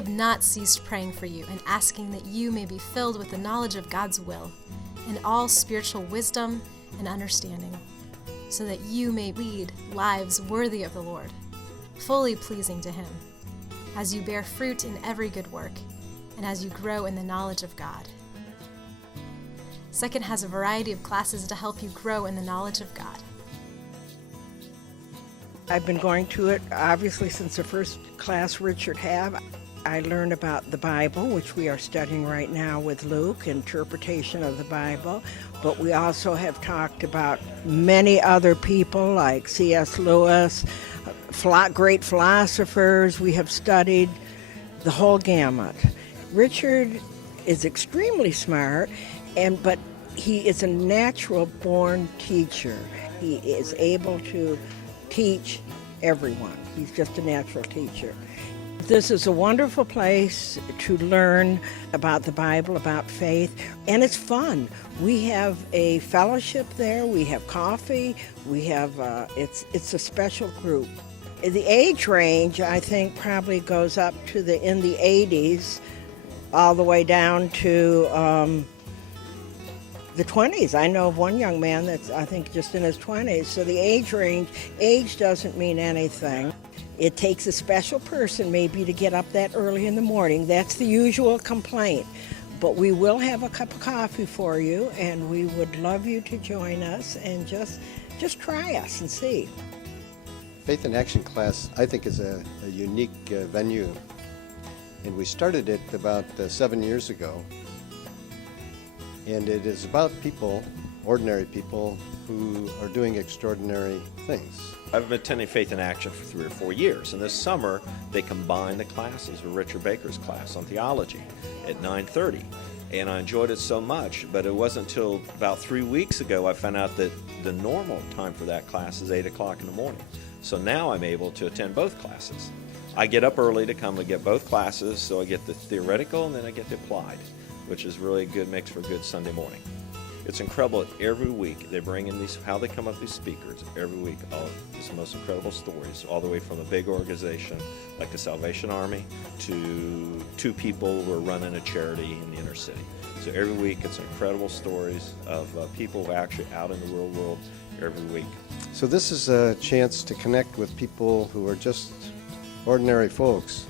have not ceased praying for you and asking that you may be filled with the knowledge of God's will and all spiritual wisdom and understanding, so that you may lead lives worthy of the Lord, fully pleasing to Him, as you bear fruit in every good work and as you grow in the knowledge of God. Second has a variety of classes to help you grow in the knowledge of God. I've been going to it, obviously, since the first class Richard had. I learned about the Bible, which we are studying right now with Luke, interpretation of the Bible. But we also have talked about many other people like C.S. Lewis, great philosophers. We have studied the whole gamut. Richard is extremely smart, but he is a natural-born teacher. He is able to teach everyone. He's just a natural teacher. This is a wonderful place to learn about the Bible, about faith, and it's fun. We have a fellowship there. We have coffee. We have it's a special group. The age range, I think, probably goes up to in the 80s, all the way down to the 20s. I know of one young man that's, I think, just in his 20s. So the age doesn't mean anything. It takes a special person maybe to get up that early in the morning. That's the usual complaint. But we will have a cup of coffee for you, and we would love you to join us and just try us and see. Faith in Action class, I think, is a unique venue. And we started it about 7 years ago. And it is about people, ordinary people, who are doing extraordinary things. I've been attending Faith in Action for 3 or 4 years, and this summer they combined the classes with Richard Baker's class on theology at 9:30, and I enjoyed it so much. But it wasn't until about 3 weeks ago I found out that the normal time for that class is 8 o'clock in the morning. So now I'm able to attend both classes. I get up early to come to get both classes, so I get the theoretical and then I get the applied, which is really a good mix for a good Sunday morning. It's incredible. Every week they bring in how they come up with these speakers. Every week, it's the most incredible stories, all the way from a big organization like the Salvation Army to 2 people who are running a charity in the inner city. So every week it's incredible stories of people who are actually out in the real world every week. So this is a chance to connect with people who are just ordinary folks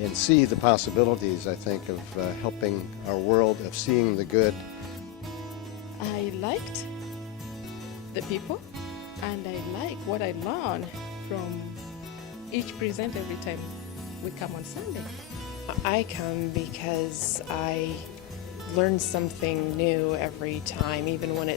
and see the possibilities, I think, of helping our world, of seeing the good. I liked the people, and I like what I learned from each presenter every time we come on Sunday. I come because I learn something new every time, even when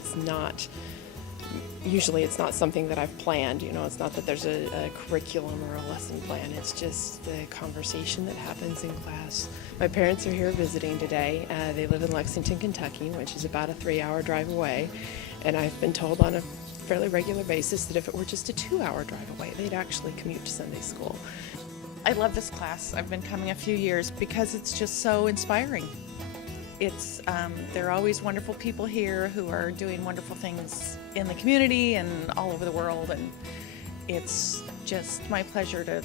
usually it's not something that I've planned. It's not that there's a curriculum or a lesson plan. It's just the conversation that happens in class. My parents are here visiting today. They live in Lexington, Kentucky, which is about a 3-hour drive away. And I've been told on a fairly regular basis that if it were just a 2-hour drive away, they'd actually commute to Sunday school. I love this class. I've been coming a few years because it's just so inspiring. There are always wonderful people here who are doing wonderful things in the community and all over the world, and it's just my pleasure to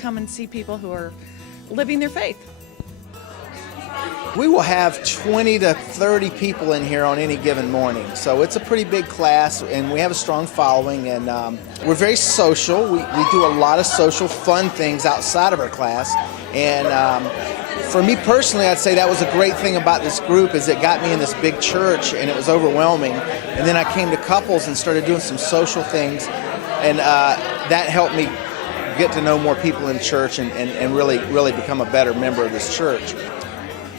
come and see people who are living their faith. We will have 20 to 30 people in here on any given morning, so it's a pretty big class, and we have a strong following, and we're very social. We do a lot of social fun things outside of our class, and for me personally, I'd say that was a great thing about this group, is it got me in this big church, and it was overwhelming, and then I came to couples and started doing some social things, and that helped me get to know more people in church and really become a better member of this church.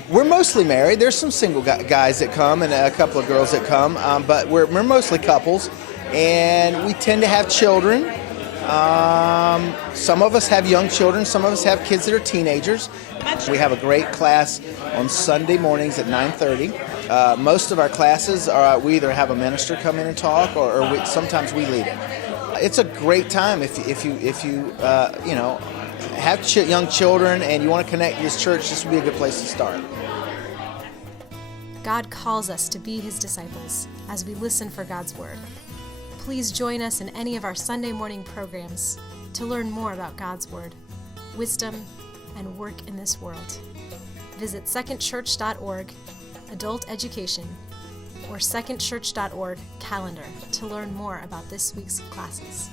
We're mostly married. There's some single guys that come and a couple of girls that come, but we're mostly couples, and we tend to have children. Some of us have young children. Some of us have kids that are teenagers. We have a great class on Sunday mornings at 9:30. Most of our classes we either have a minister come in and talk, or sometimes we lead it. It's a great time if you have young children and you want to connect to this church. This would be a good place to start. God calls us to be His disciples as we listen for God's Word. Please join us in any of our Sunday morning programs to learn more about God's Word, wisdom, and work in this world. Visit secondchurch.org, Adult Education, or secondchurch.org calendar to learn more about this week's classes.